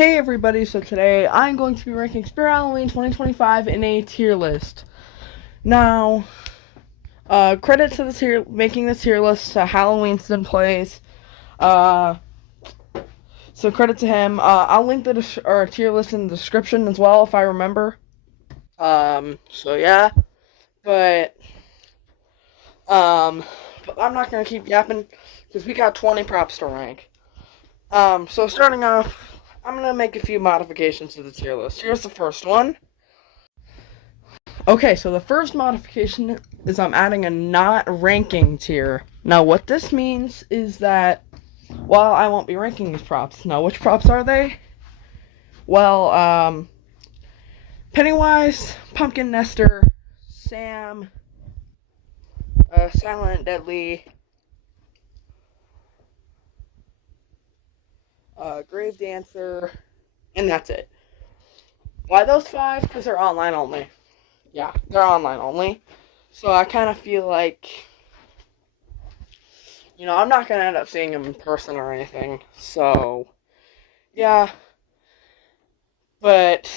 Hey everybody, so today I'm going to be ranking Spirit Halloween 2025 in a tier list. Now, credit to making this tier list to Halloweenston Plays. So credit to him. I'll link our tier list in the description as well if I remember. So yeah, but, but I'm not gonna keep yapping because we got 20 props to rank. So starting off, I'm going to make a few modifications to the tier list. Here's the first one. Okay, so the first modification is I'm adding a not ranking tier. Now, what this means is that, well, I won't be ranking these props. Now, which props are they? Well, Pennywise, Pumpkin Nester, Sam, Silent Deadly, Grave Dancer, and that's it. Why those 5? Because they're online only. Yeah, they're online only. So I kind of feel like, I'm not going to end up seeing them in person or anything. So, yeah. But,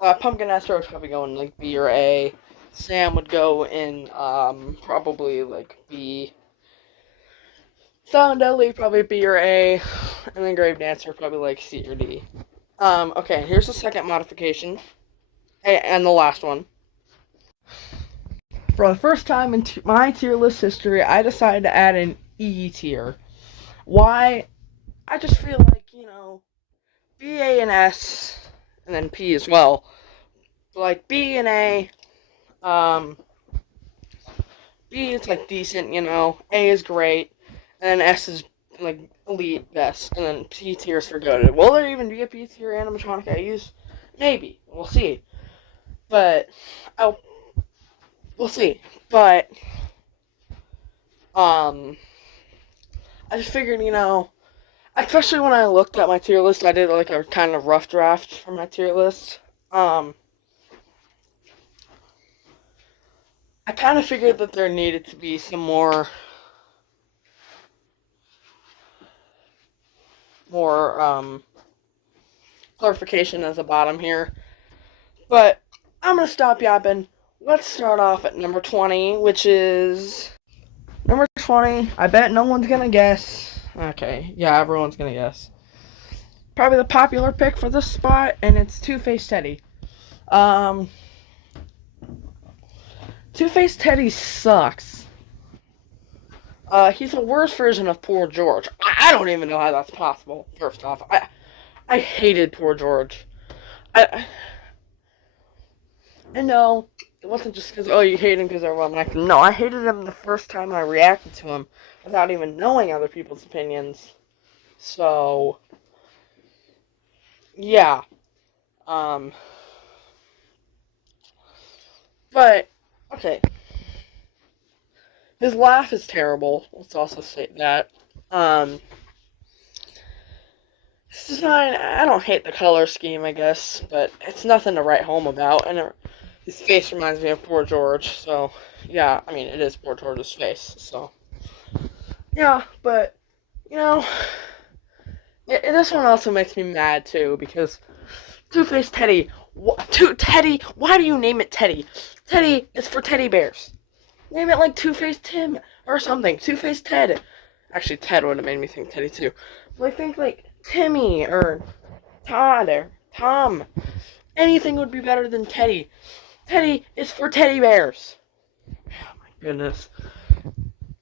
Pumpkin Nester would probably go in, like, B or A. Sam would go in, probably, like, B. Silent Deadly probably B or A, and then Grave Dancer probably like C or D. Okay, here's the second modification, and the last one. For the first time in my tier list history, I decided to add an E tier. Why? I just feel like, B, A, and S, and then P as well. Like, B and A, B is like decent, A is great, and then S is like elite best, and then P tier is for goated. Will there even be a P tier animatronic I use? Maybe. We'll see. But we'll see. But I just figured, especially when I looked at my tier list, I did like a kind of rough draft for my tier list. I kind of figured that there needed to be some more clarification at the bottom here. But I'm going to stop yapping. Let's start off at number 20, which is... Number 20, I bet no one's going to guess. Okay, yeah, everyone's going to guess. Probably the popular pick for this spot, and it's Two-Face Teddy. Two-Face Teddy sucks. He's a worse version of Poor George. I don't even know how that's possible, first off. I hated Poor George. And no, it wasn't just because, you hate him because everyone liked him. No, I hated him the first time I reacted to him without even knowing other people's opinions. So, yeah. But, okay. His laugh is terrible. Let's also say that. His design, I don't hate the color scheme, I guess, but it's nothing to write home about. And his face reminds me of Poor George, so yeah, I mean, it is Poor George's face, so yeah, but this one also makes me mad too because Two-Face Teddy. Teddy? Why do you name it Teddy? Teddy is for teddy bears. Name it like Two-Face Tim or something. Two-Face Ted. Actually, Ted would have made me think Teddy too. But I think like Timmy or Todd or Tom. Anything would be better than Teddy. Teddy is for teddy bears. Oh my goodness.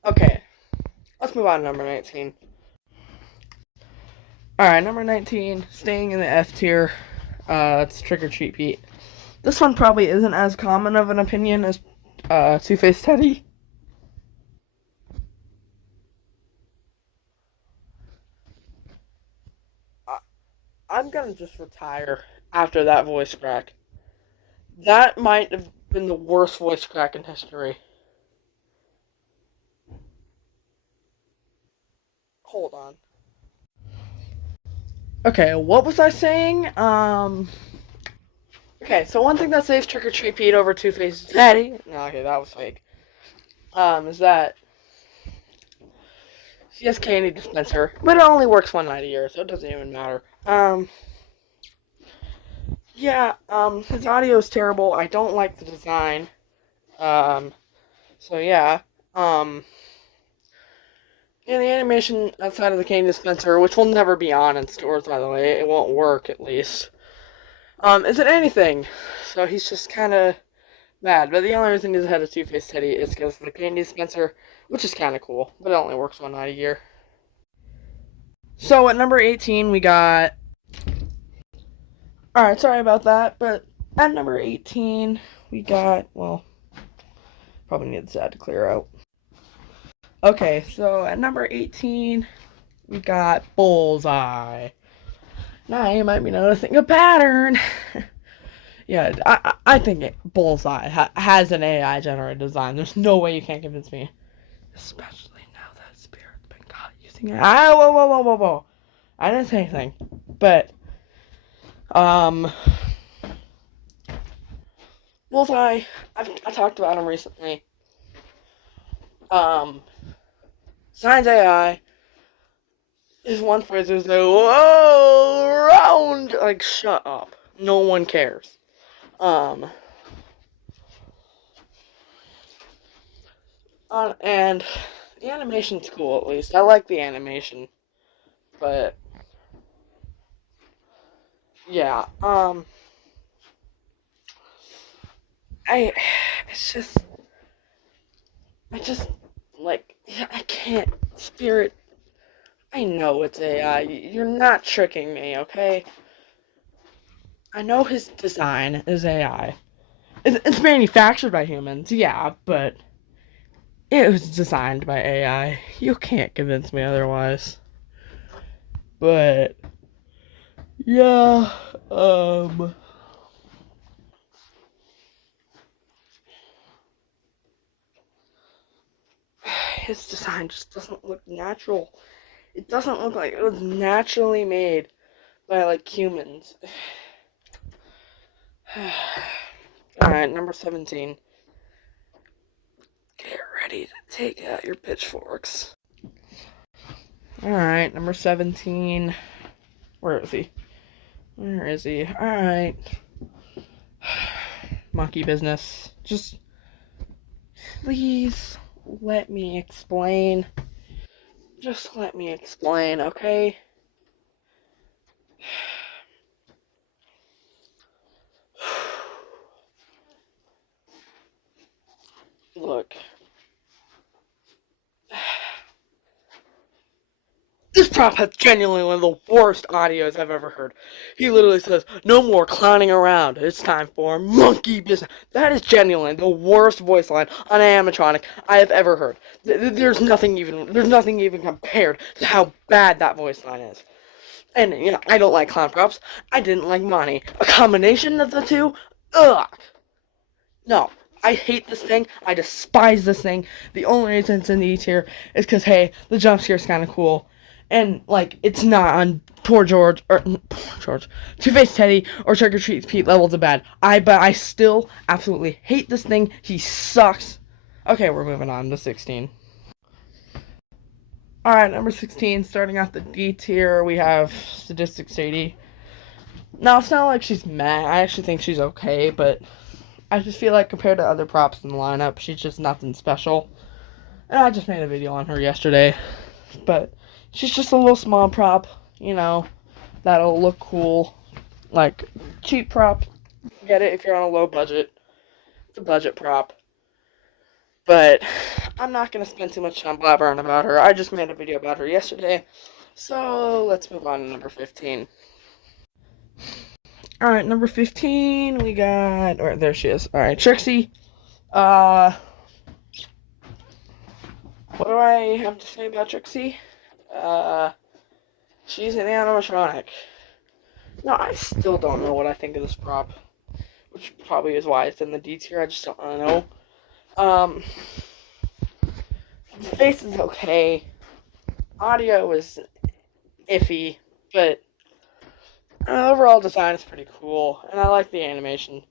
Okay, let's move on to number 19. Alright, number 19, staying in the F tier, it's Trick or Treat Pete. This one probably isn't as common of an opinion as Two-Face Teddy. I'm gonna just retire after that voice crack. That might have been the worst voice crack in history. Hold on. Okay, what was I saying? Okay, so one thing that saves Trick or Treat Pete over Two-Face Teddy. No, okay, that was fake. Is that He has candy dispenser, but it only works one night a year, so it doesn't even matter. Yeah, his audio is terrible. I don't like the design. Um, so yeah, and the animation outside of the candy dispenser, which will never be on in stores, by the way, it won't work at least. Isn't anything. So he's just kind of mad. But the only reason he's ahead of Two-Face Teddy is because of the candy dispenser, which is kind of cool, but it only works one night a year. So at number 18, we got. Alright, sorry about that, but at number 18, we got. Well, probably need that to clear out. Okay, so at number 18, we got Bullseye. Now you might be noticing a pattern. Yeah, I think Bullseye has an AI generated design. There's no way you can't convince me. Especially now that Spirit's been caught using it. Whoa. I didn't say anything. But, Bullseye, I talked about him recently. Science AI is one phrase is like, whoa, round! Like, shut up. No one cares. And the animation's cool, at least. I like the animation. But, yeah, I I can't, Spirit, I know it's AI, you're not tricking me, okay? I know his design is AI. It's manufactured by humans, yeah, but it was designed by AI. You can't convince me otherwise. But, yeah, his design just doesn't look natural. It doesn't look like it was naturally made by, like, humans. Alright, number 17. Get ready to take out your pitchforks. Alright, number 17. Where is he? Alright. Monkey business. Just, please, let me explain. Just let me explain, okay? Look. This prop has genuinely one of the worst audios I've ever heard. He literally says, no more clowning around. It's time for monkey business. That is genuinely the worst voice line on an animatronic I have ever heard. There's nothing even compared to how bad that voice line is. And, you know, I don't like clown props. I didn't like Monty. A combination of the two? Ugh. No. I hate this thing. I despise this thing. The only reason it's in the E tier is because, hey, the jump scare is kind of cool. And, like, it's not on Two-Face Teddy, or Trick or Treat Pete levels of bad. But I still absolutely hate this thing. He sucks. Okay, we're moving on to 16. Alright, number 16, starting off the D tier, we have Sadistic Sadie. Now, it's not like she's mad. I actually think she's okay, but I just feel like compared to other props in the lineup, she's just nothing special. And I just made a video on her yesterday. But she's just a little small prop, you know, that'll look cool. Like, cheap prop. Get it if you're on a low budget. It's a budget prop. But I'm not going to spend too much time blabbering about her. I just made a video about her yesterday. So let's move on to number 15. Alright, number 15, we got... Or, there she is. Alright, Trixie. What do I have to say about Trixie? She's an animatronic. No, I still don't know what I think of this prop. Which probably is why it's in the D tier. I just don't really know. The face is okay. Audio is iffy, but overall design is pretty cool, and I like the animation.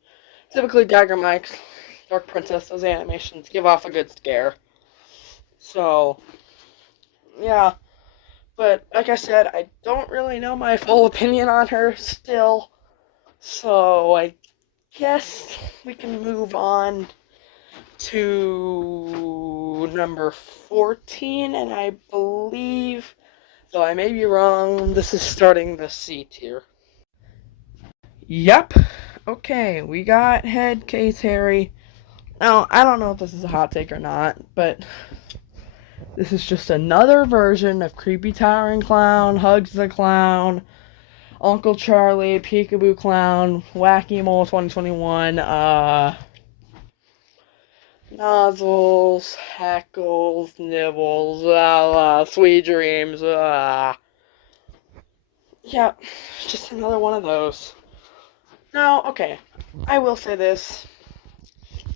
Typically, Dagger Mike's Dark Princess, those animations give off a good scare. So, Yeah, but like I said, I don't really know my full opinion on her still. So I guess we can move on to number 14, and I believe, though I may be wrong, this is starting the C tier. Yep. Okay, we got head case Harry. Now, I don't know if this is a hot take or not, but this is just another version of Creepy Towering Clown, Hugs the Clown, Uncle Charlie, Peekaboo Clown, Wacky Mole 2021, Nozzles, Hackles, Nibbles, Sweet Dreams, Yeah, just another one of those. Now, okay, I will say this.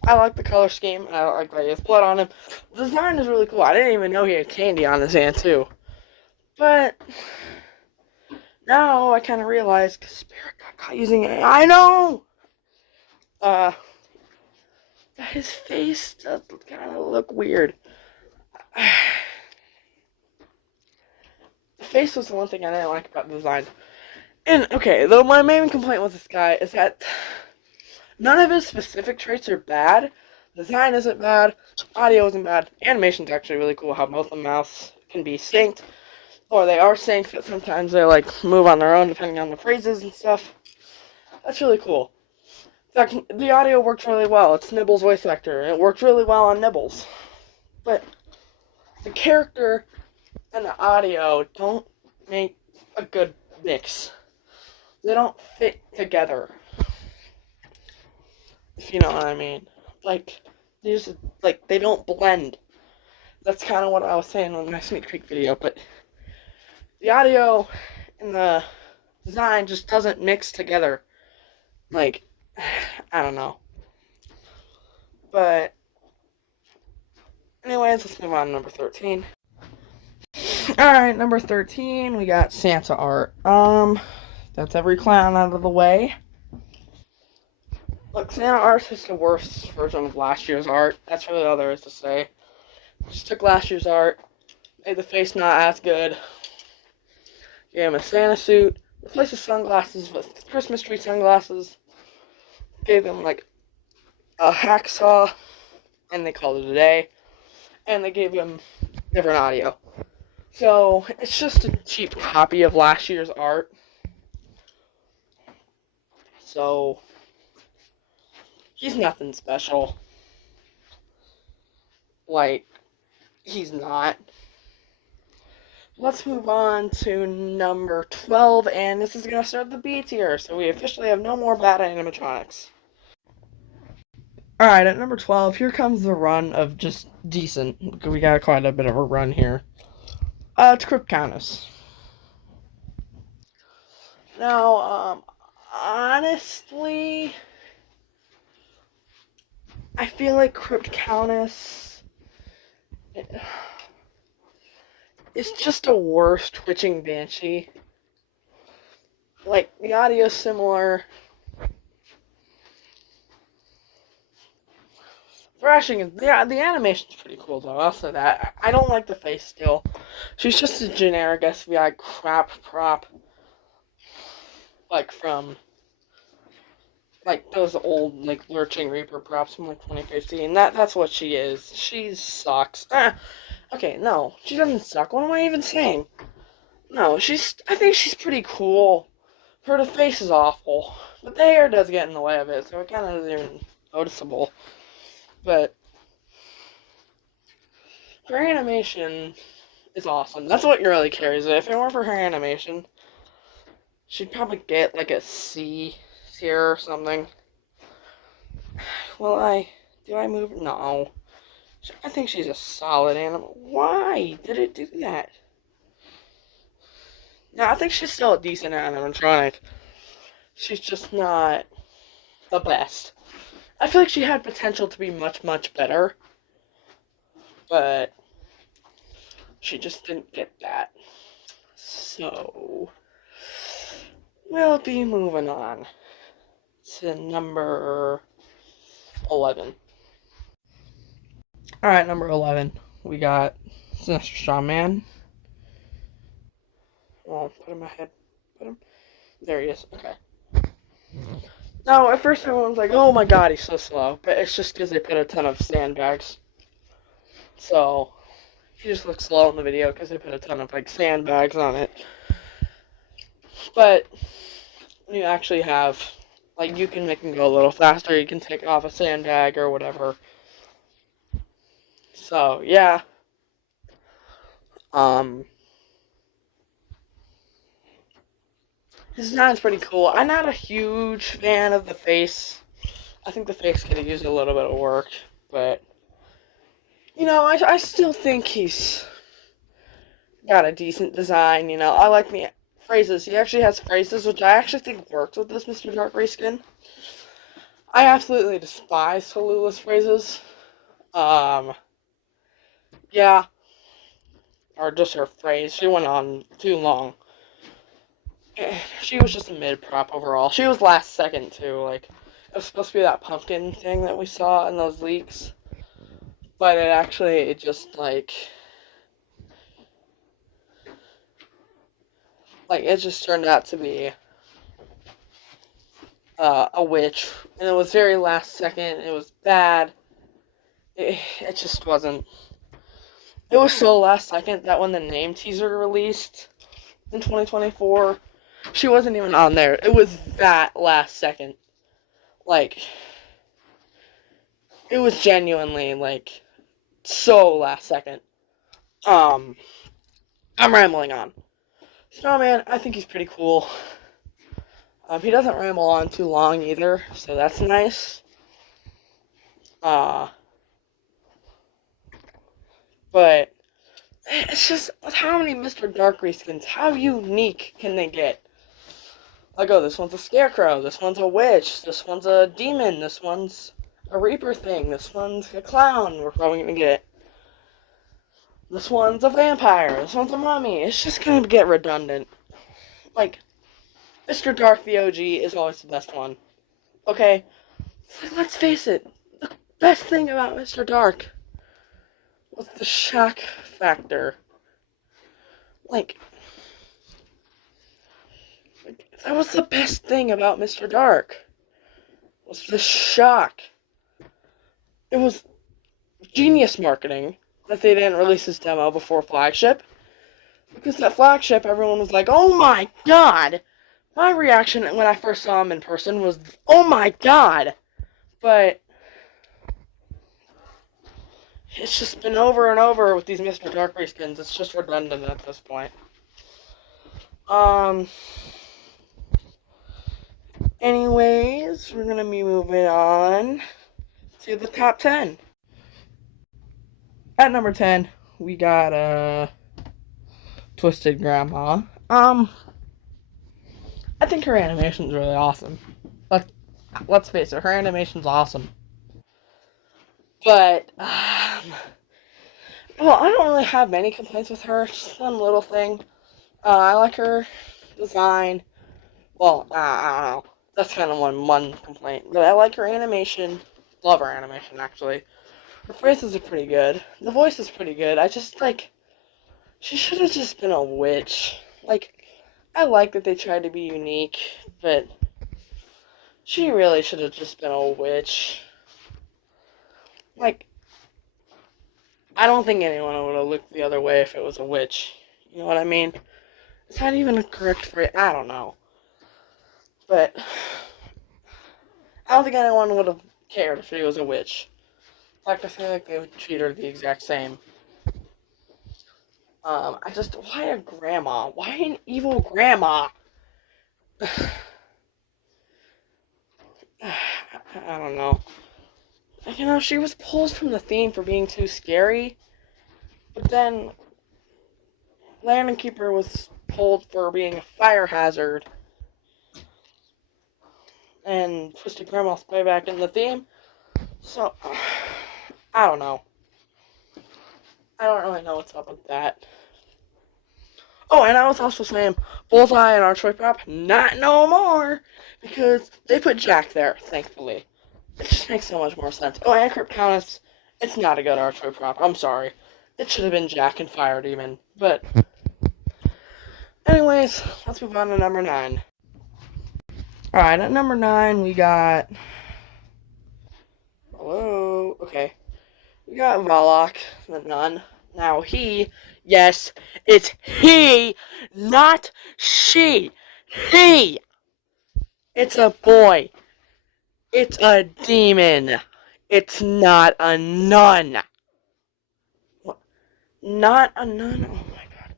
I like the color scheme, and I like that he has blood on him. The design is really cool. I didn't even know he had candy on his hand, too. But now I kind of realize, because Spirit got caught using it. I know! His face does kind of look weird. The face was the one thing I didn't like about the design. And, okay, though my main complaint with this guy is that none of his specific traits are bad. Design isn't bad. Audio isn't bad. Animation's actually really cool how both the mouths can be synced. Or they are synced, but sometimes they, like, move on their own depending on the phrases and stuff. That's really cool. In fact, the audio works really well. It's Nibbles' voice actor. It worked really well on Nibbles. But the character and the audio don't make a good mix. They don't fit together. If you know what I mean. Like, they don't blend. That's kind of what I was saying on my Sneak Peek video, but the audio and the design just doesn't mix together. Like, I don't know. But, anyways, let's move on to number 13. Alright, number 13, we got Santa art. That's every clown out of the way. Look, Santa art is the worst version of last year's art. That's really all there is to say. Just took last year's art, made the face not as good, gave him a Santa suit, replaced his sunglasses with Christmas tree sunglasses, gave him, like, a hacksaw, and they called it a day, and they gave him different audio. So, it's just a cheap copy of last year's art. So, he's nothing special. Like, he's not. Let's move on to number 12, and this is going to start the B tier, so we officially have no more bad animatronics. Alright, at number 12, here comes the run of just decent. We got quite a bit of a run here. It's Cryptcountus. Now, honestly, I feel like Cryptcountus is just a worse twitching Banshee. Like, the audio's similar. Thrashing, the animation's pretty cool though, I'll say that. I don't like the face still. She's just a generic SVI crap prop. Like from, like, those old, like, Lurching Reaper props from, like, 2015. That's what she is. She sucks. Okay, no, she doesn't suck. What am I even saying? No, I think she's pretty cool. Her face is awful. But the hair does get in the way of it, so it kind of isn't even noticeable. But her animation is awesome. That's what really carries it. If it weren't for her animation, she'd probably get like a C tier or something. Well, do I move? No. I think she's a solid animal. Why did it do that? No, I think she's still a decent animatronic. She's just not the best. I feel like she had potential to be much, much better. But she just didn't get that. So, we'll be moving on to number 11. Alright, number 11. We got Sinister Shaman. Well, put him ahead. Put him. There he is. Okay. No, at first everyone's like, oh my god, he's so slow. But it's just because they put a ton of sandbags. So, he just looks slow in the video because they put a ton of, like, sandbags on it. But, you actually have, like, you can make him go a little faster. You can take off a sandbag or whatever. So, yeah. His design's pretty cool. I'm not a huge fan of the face. I think the face could have used a little bit of work, but you know, I still think he's got a decent design. You know, I like the phrases. He actually has phrases, which I actually think works with this Mr. Dark reskin. I absolutely despise Tallulah's phrases. Yeah, or just her phrase. She went on too long. She was just a mid-prop overall. She was last second, too. Like, it was supposed to be that pumpkin thing that we saw in those leaks. But it just, like, it just turned out to be a witch. And it was very last second. It was bad. It just wasn't. It was so last second that when the name teaser released in 2024, she wasn't even on there. It was that last second. Like, it was genuinely, like, so last second. I'm rambling on. Snowman, I think he's pretty cool. He doesn't ramble on too long either, so that's nice. But it's just, how many Mr. Dark reskins, how unique can they get? Like, oh, this one's a scarecrow, this one's a witch, this one's a demon, this one's a reaper thing, this one's a clown we're probably gonna get. This one's a vampire, this one's a mummy. It's just gonna get redundant. Like, Mr. Dark the OG is always the best one. Okay? Let's face it, the best thing about Mr. Dark was the shock factor. Like, that was the best thing about Mr. Dark. Was the shock. It was genius marketing that they didn't release this demo before Flagship. Because that Flagship, everyone was like, oh my god! My reaction when I first saw him in person was, oh my god! But it's just been over and over with these Mr. Dark reskins. It's just redundant at this point. Anyways, we're gonna be moving on to the top 10. At number 10, we got Twisted Grandma. I think her animation's really awesome. Let's face it, her animation's awesome. But well, I don't really have many complaints with her. Just one little thing. I like her design. Well, I don't know. That's kind of one complaint. But I like her animation. Love her animation, actually. Her phrases are pretty good. The voice is pretty good. I just, like, she should have just been a witch. Like, I like that they tried to be unique, but she really should have just been a witch. Like, I don't think anyone would have looked the other way if it was a witch. You know what I mean? Is that even a correct phrase? I don't know. But I don't think anyone would have cared if she was a witch. In fact, I feel like they would treat her the exact same. Why a grandma? Why an evil grandma? I don't know. You know, she was pulled from the theme for being too scary, but then Lantern Keeper was pulled for being a fire hazard, and Twisted Grandma's way back in the theme, so, I don't know. I don't really know what's up with that. Oh, and I was also saying, Bullseye and Archway Prop, not no more, because they put Jack there, thankfully. It just makes so much more sense. Oh, and Cryptonus, it's not a good Archway Prop, I'm sorry. It should have been Jack and Fire Demon, but Anyways, let's move on to number 9. Alright, at number 9, we got... Hello? Okay. We got Valak, the nun. Now yes, it's he, not she. He! It's a boy. It's a demon. It's not a nun. What? Not a nun? Oh my god.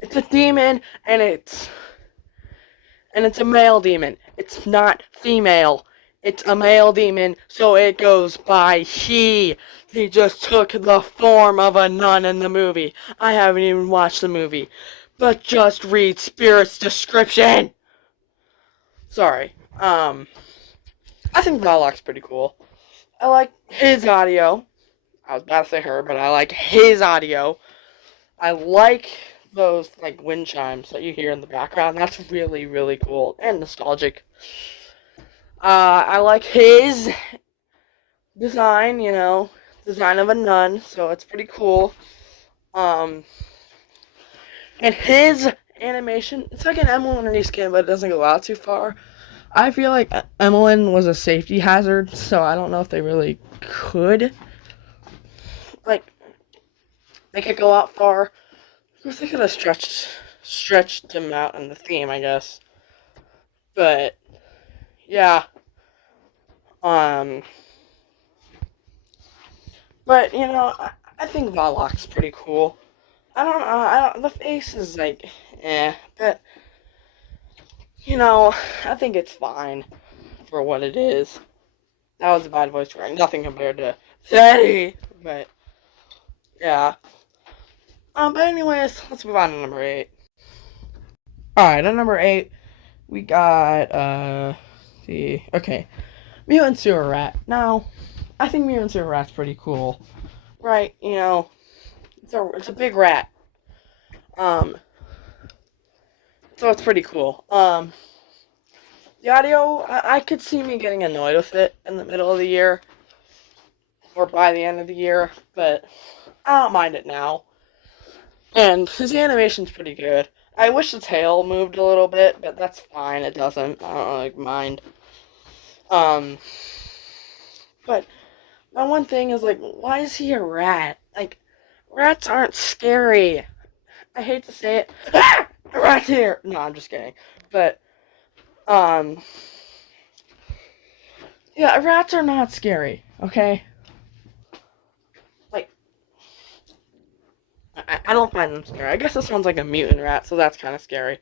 It's a demon, and it's a male demon. It's not female. It's a male demon, so it goes by he. He just took the form of a nun in the movie. I haven't even watched the movie. But just read Spirit's description. Sorry. I think Valak's pretty cool. I like his audio. I was about to say her, but I like his audio. I like those, like, wind chimes that you hear in the background. That's really, really cool and nostalgic. I like his design, design of a nun, so it's pretty cool. And his animation, it's like an Emily reskin, but it doesn't go out too far. I feel like Emily was a safety hazard, so I don't know if they really could. Like, they could go out far. Of course, they could have stretched him out in the theme, I guess. But, yeah. But, I think Valak's pretty cool. I don't know, the face is like, but, I think it's fine for what it is. That was a bad voice track. Nothing compared to Teddy, but, yeah. But anyways, let's move on to number 8. Alright, at number 8, we got, Mutant Sewer Rat. Now, I think Mutant Sewer Rat's pretty cool. Right, it's a big rat. So it's pretty cool. The audio, I could see me getting annoyed with it in the middle of the year. Or by the end of the year, but I don't mind it now. And his animation's pretty good. I wish the tail moved a little bit, but that's fine. It doesn't. I don't really mind. But my one thing is, like, why is he a rat? Like, rats aren't scary. I hate to say it. Ah! A rat's here! No, I'm just kidding. But, yeah, rats are not scary, okay? Like, I don't find them scary. I guess this one's like a mutant rat, so that's kind of scary.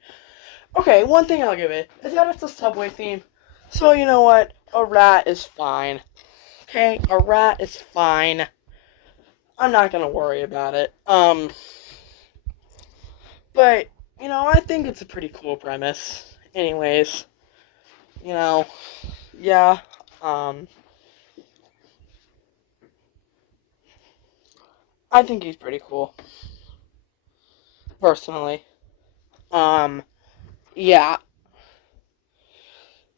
Okay, one thing I'll give it is that it's a Subway theme. So, you know what? A rat is fine. Okay? A rat is fine. I'm not gonna worry about it. But, I think it's a pretty cool premise. Anyways, yeah, I think he's pretty cool. Personally. Yeah.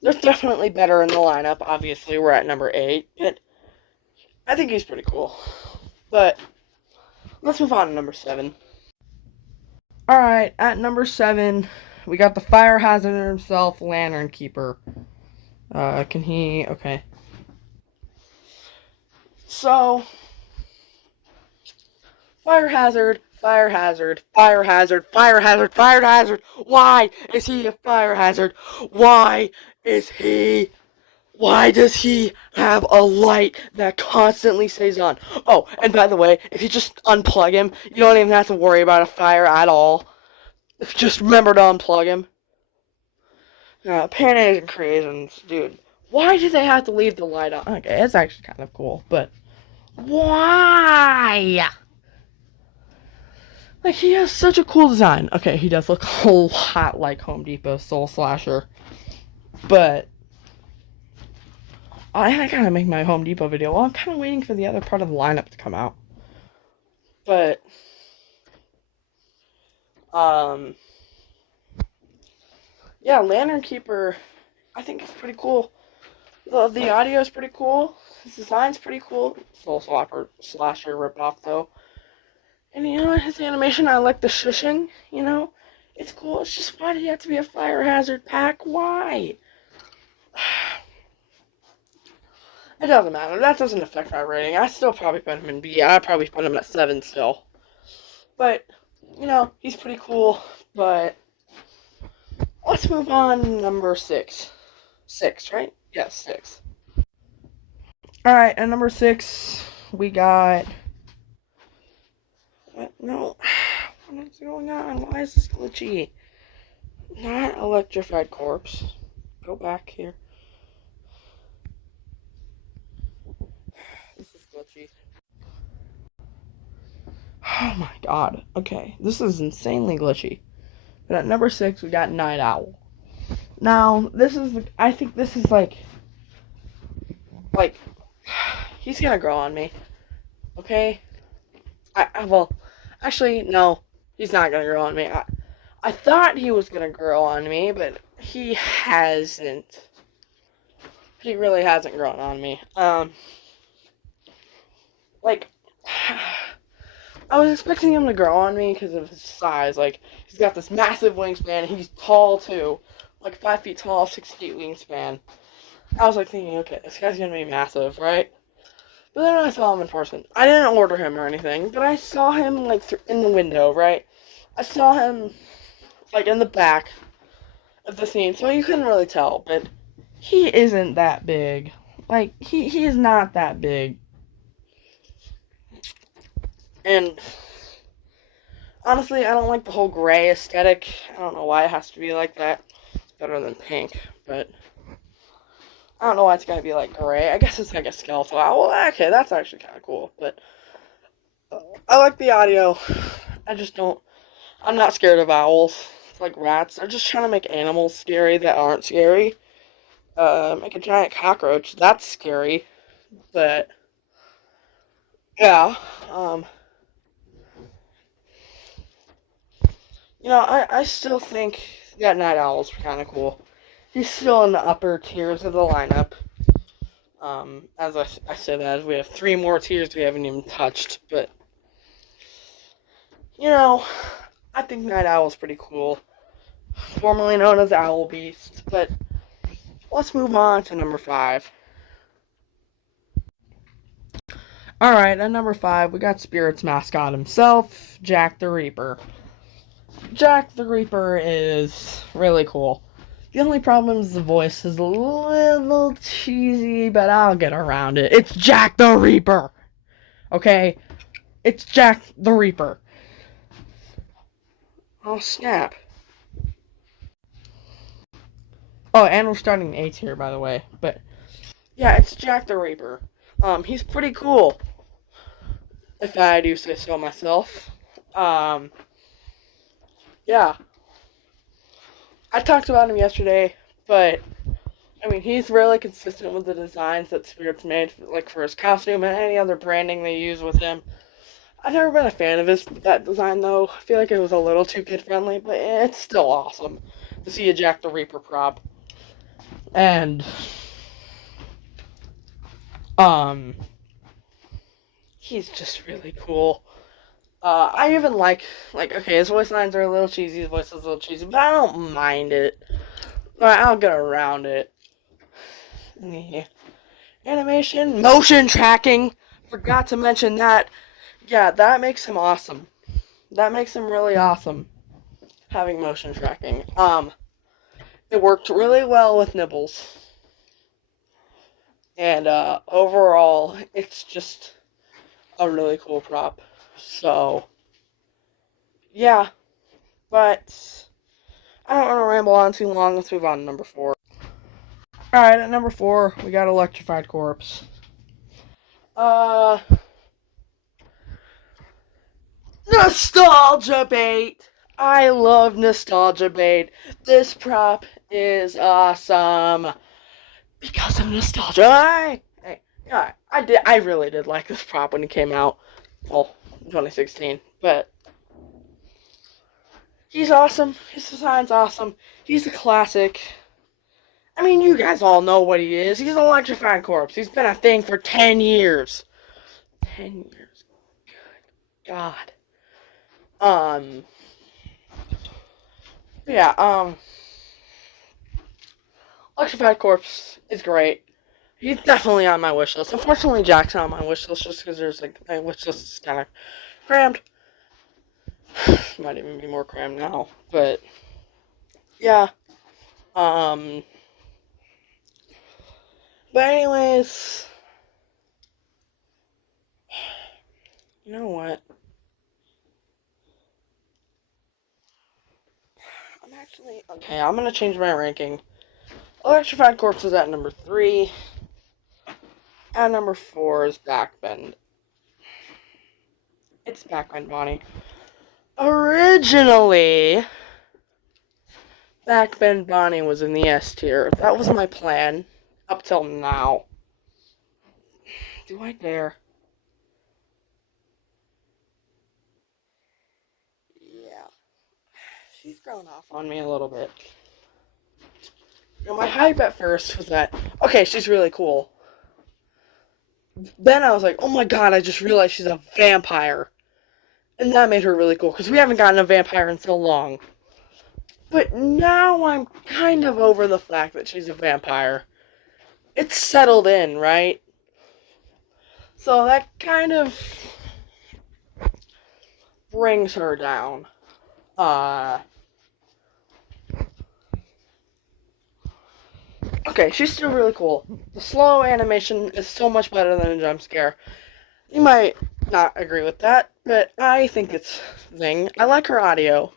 There's definitely better in the lineup. Obviously, we're at number 8, but I think he's pretty cool. But let's move on to number 7. Alright, at number 7, we got the fire hazard himself, Lantern Keeper. Okay. So, fire hazard. Why is he a fire hazard? Why does he have a light that constantly stays on? Oh, and by the way, if you just unplug him, you don't even have to worry about a fire at all. If you just remember to unplug him. Panic and Creations, dude. Why do they have to leave the light on? Okay, it's actually kind of cool, but why? Like, he has such a cool design. Okay, he does look a lot like Home Depot Soul Slasher. But I gotta make my Home Depot video. Well, I'm kind of waiting for the other part of the lineup to come out. But, yeah, Lantern Keeper, I think it's pretty cool. The audio is pretty cool. His design's pretty cool. Soul Slasher ripoff, though. And his animation, I like the shushing, It's cool. It's just, why did he have to be a fire hazard pack? Why? It doesn't matter. That doesn't affect my rating. I still probably put him in B. I'd probably put him at 7 still. But, he's pretty cool. But let's move on to number 6. 6, right? Yes, 6. Alright, at number 6, we got... What? No. What is going on? Why is this glitchy? Not Electrified Corpse. Go back here. This is glitchy. Oh my god. Okay, this is insanely glitchy. But at number 6, we got Night Owl. Now, I think this is like, he's gonna grow on me. Okay? Well, actually, no, he's not gonna grow on me. I thought he was gonna grow on me, but he hasn't. He really hasn't grown on me. I was expecting him to grow on me because of his size. Like, he's got this massive wingspan. He's tall, too. Like, 5 feet tall, 6 feet wingspan. I was, thinking, okay, this guy's gonna be massive, right? But then I saw him in person. I didn't order him or anything, but I saw him, in the window, right? I saw him, in the back of the scene, so you couldn't really tell, but he isn't that big. He is not that big. And honestly, I don't like the whole gray aesthetic. I don't know why it has to be like that. It's better than pink, but I don't know why it's gotta be gray. I guess it's like a skeletal owl. Well, okay, that's actually kind of cool. But I like the audio. I'm not scared of owls. It's like rats. They're just trying to make animals scary that aren't scary. Make a giant cockroach. That's scary. But yeah. I still think that Night Owl's kind of cool. He's still in the upper tiers of the lineup. As I said that, we have 3 more tiers we haven't even touched, but, I think Night Owl's pretty cool. Formerly known as Owl Beast, but let's move on to number 5. Alright, at number 5, we got Spirit's mascot himself, Jack the Reaper. Jack the Reaper is really cool. The only problem is the voice is a little cheesy, but I'll get around it. It's Jack the Reaper! Okay? It's Jack the Reaper. Oh, snap. Oh, and we're starting A tier, by the way. But, yeah, it's Jack the Reaper. He's pretty cool, if I do say so myself. Yeah. I talked about him yesterday, but, he's really consistent with the designs that Spirit's made, for his costume and any other branding they use with him. I've never been a fan of that design, though. I feel like it was a little too kid-friendly, but it's still awesome to see a Jack the Reaper prop. And, he's just really cool. I even okay, his voice lines are a little cheesy, his voice is a little cheesy, but I don't mind it. Alright, I'll get around it. Yeah. Animation, motion tracking, forgot to mention that. Yeah, that makes him awesome. That makes him really awesome, having motion tracking. It worked really well with Nibbles. And, overall, it's just a really cool prop. So, yeah, but I don't want to ramble on too long. Let's move on to number 4. Alright, at number 4, we got Electrified Corpse. Nostalgia Bait! I love Nostalgia Bait. This prop is awesome because of nostalgia. I really did like this prop when it came out. Well, 2016, but he's awesome. His design's awesome. He's a classic. You guys all know what he is. He's an Electrified Corpse. He's been a thing for 10 years. 10 years. Good God. Yeah, Electrified Corpse is great. He's definitely on my wish list. Unfortunately, Jack's not on my wish list just because there's like my wish list is kind of crammed. Might even be more crammed now, but yeah. Um, but anyways, you know what? I'm actually okay. I'm gonna change my ranking. Electrified Corpse is at number 3, and number 4 is Backbend. It's Backbend Bonnie. Originally, Backbend Bonnie was in the S tier. That was my plan up till now. Do I dare? Yeah. She's grown off on me a little bit. My hype at first was that, okay, she's really cool. Then I was like, oh my god, I just realized she's a vampire. And that made her really cool, because we haven't gotten a vampire in so long. But now I'm kind of over the fact that she's a vampire. It's settled in, right? So that kind of brings her down. Okay, she's still really cool. The slow animation is so much better than a jump scare. You might not agree with that, but I think it's a thing. I like her audio.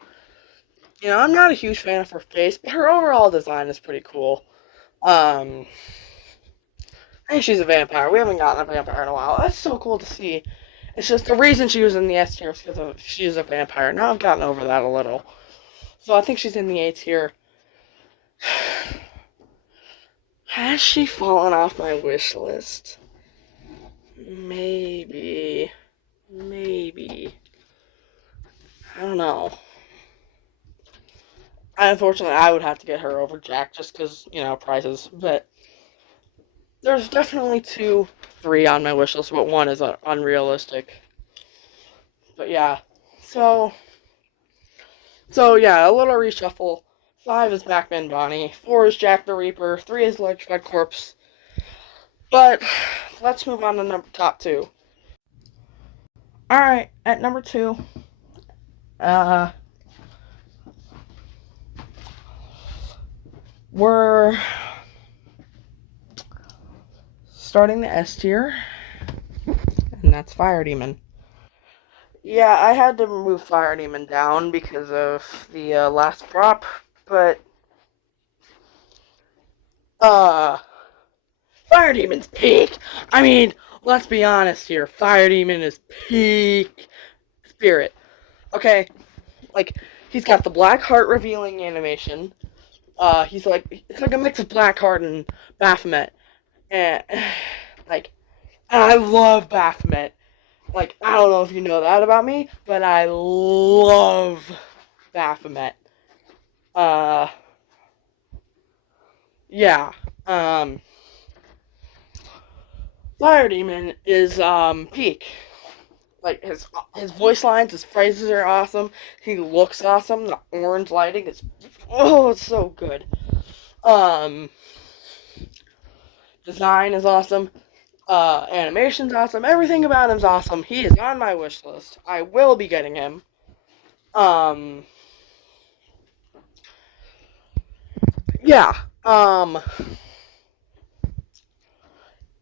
You know, I'm not a huge fan of her face, but her overall design is pretty cool. I think she's a vampire. We haven't gotten a vampire in a while. That's so cool to see. It's just the reason she was in the S tier was because she's a vampire. Now I've gotten over that a little. So I think she's in the A tier. Has she fallen off my wish list? Maybe. Maybe. I don't know. Unfortunately, I would have to get her over Jack just because, you know, prices. But there's definitely 2, 3 on my wish list, but 1 is unrealistic. But yeah. So yeah, a little reshuffle. 5 is Backbend Bonnie. 4 is Jack the Reaper. 3 is Electrified Corpse. But let's move on to top 2. Alright, at number 2, we're starting the S tier, and that's Fire Demon. Yeah, I had to move Fire Demon down because of the last prop, but Fire Demon's peak. I mean, let's be honest here. Fire Demon is peak spirit. Okay, like he's got the black heart revealing animation. It's like a mix of Blackheart and Baphomet, and like I love Baphomet. Like I don't know if you know that about me, but I love Baphomet. Yeah. Fire Demon is peak. Like his voice lines, his phrases are awesome. He looks awesome. The orange lighting is it's so good. Design is awesome. Animation's awesome. Everything about him's awesome. He is on my wish list. I will be getting him. Yeah.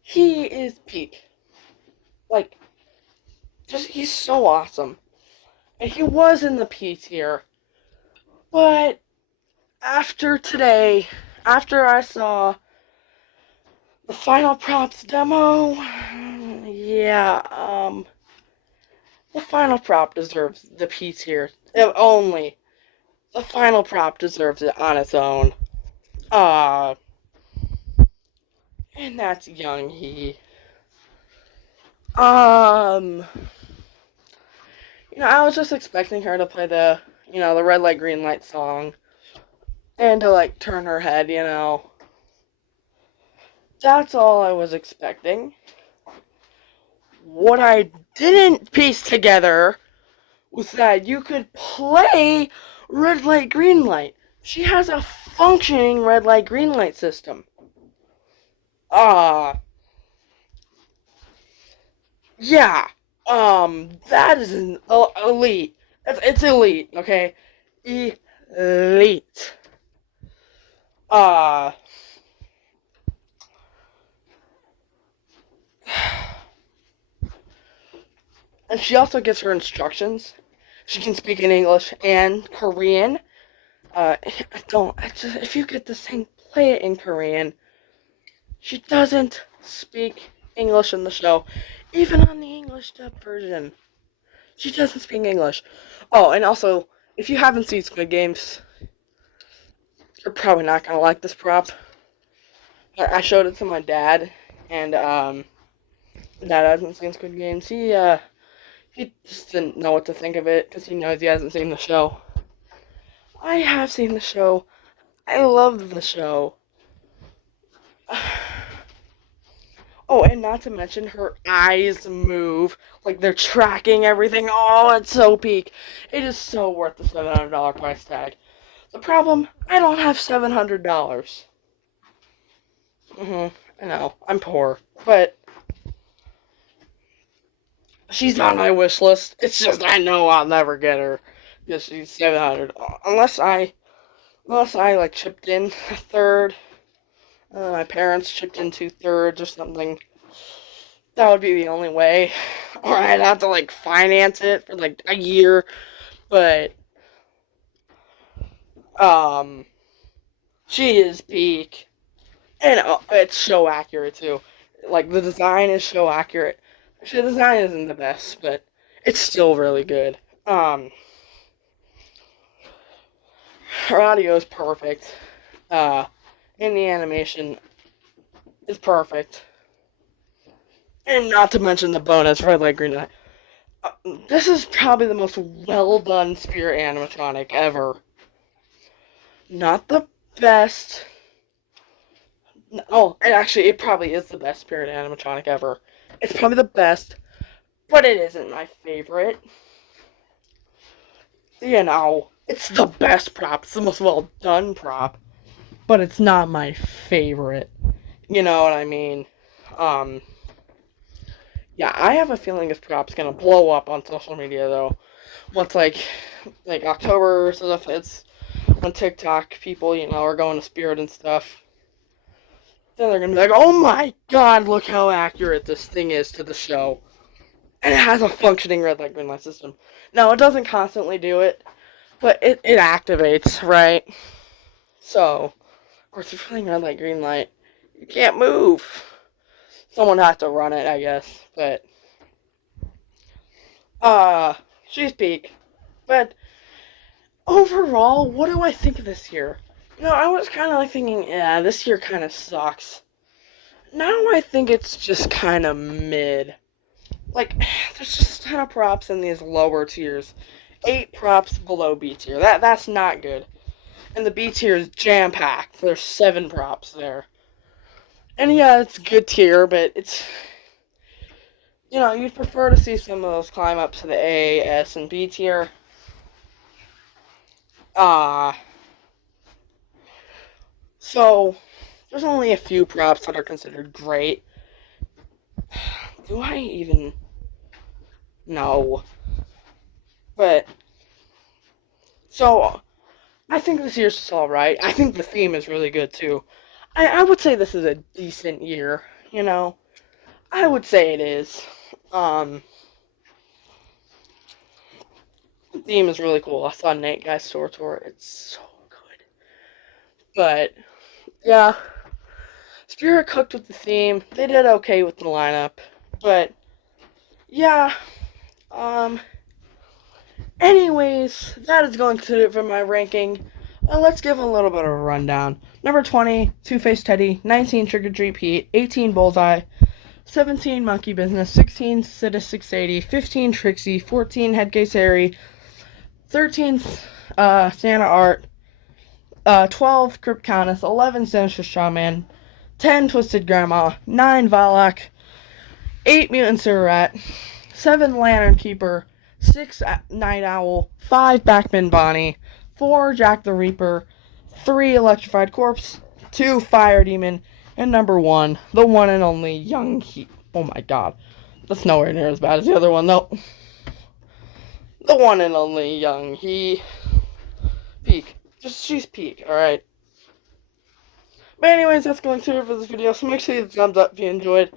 He is peak. Like, just he's so awesome. And he was in the P tier. But after today, after I saw the final props demo, yeah, the final prop deserves the P tier. If only. The final prop deserves it on its own. And that's Young Hee. I was just expecting her to play the red light, green light song. And to, like, turn her head, That's all I was expecting. What I didn't piece together was that you could play red light, green light. She has a functioning red light, green light system. Uh, yeah. That is an elite. It's elite, okay? Elite. Uh, and she also gives her instructions. She can speak in English and Korean. If you get this thing, play it in Korean. She doesn't speak English in the show, even on the English dub version. She doesn't speak English. Oh, and also, if you haven't seen Squid Games, you're probably not gonna like this prop. I showed it to my dad, and Dad hasn't seen Squid Games. He just didn't know what to think of it because he knows he hasn't seen the show. I have seen the show. I love the show. Oh, and not to mention her eyes move like they're tracking everything. Oh, it's so peak. It is so worth the $700 price tag. The problem, I don't have $700. I know, I'm poor, but she's on my wish list. It's just I know I'll never get her because she's 700. Unless I like chipped in a third. My parents chipped in 2/3 or something. That would be the only way. Or I'd have to like finance it for like a year. But she is peak. And it's show accurate too. Like the design is show accurate. Actually, the design isn't the best, but it's still really good. Her audio is perfect. And the animation is perfect. And not to mention the bonus red light, green light. This is probably the most well done Spirit animatronic ever. Not the best. Oh, and actually, it probably is the best Spirit animatronic ever. It's probably the best, but it isn't my favorite. You know, it's the best prop. It's the most well done prop, but it's not my favorite. You know what I mean? Yeah, I have a feeling this prop's gonna blow up on social media though. Once like October stuff hits, on TikTok, people are going to Spirit and stuff. Then they're gonna be like, "Oh my God, look how accurate this thing is to the show," and it has a functioning red light green light system. Now it doesn't constantly do it, but it activates, right? So, of course, if you're playing red light green light, you can't move. Someone has to run it, I guess, but she's peak. But overall, what do I think of this year? I was kind of like thinking, yeah, this year kind of sucks. Now I think it's just kind of mid. Like, there's just a ton of props in these lower tiers. 8 props below B tier. That's not good. And the B tier is jam-packed. There's 7 props there. And yeah, it's good tier, but it's... you'd prefer to see some of those climb up to the A, S, and B tier. So, there's only a few props that are considered great. Do I even... No. But, so, I think this year's just alright. I think the theme is really good, too. I would say this is a decent year, I would say it is. The theme is really cool. I saw Nate Guy's store tour. It's so good. But, yeah. Spirit cooked with the theme. They did okay with the lineup. But, yeah. Anyways, that is going to do it for my ranking. Let's give a little bit of a rundown. Number 20, Two-Faced Teddy. 19, Trick or Treat Pete. 18, Bullseye. 17, Monkey Business. 16, Sidus 680. 15, Trixie. 14, Headcase Harry. 13, Santa Art. 12, Crypt Countess. 11, Sinister Strawman. 10, Twisted Grandma. 9, Valak. 8, Mutant Sewer Rat. 7, Lantern Keeper. 6, Night Owl. 5, Backman Bonnie. 4, Jack the Reaper. 3 Electrified Corpse, 2 Fire Demon, and number 1, the one and only Young He. Oh my god. That's nowhere near as bad as the other one, though. The one and only Young He. Peak. She's peak, alright? But anyways, that's going to do it for this video, so make sure you hit the thumbs up if you enjoyed.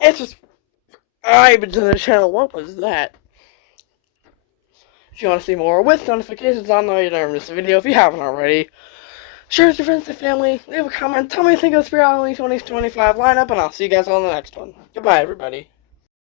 And subscribe to the channel. What was that? If you want to see more with notifications on, though you never miss a video if you haven't already. Share with your friends and family. Leave a comment. Tell me what you think of the Spirit Halloween 2025 lineup, and I'll see you guys on the next one. Goodbye, everybody.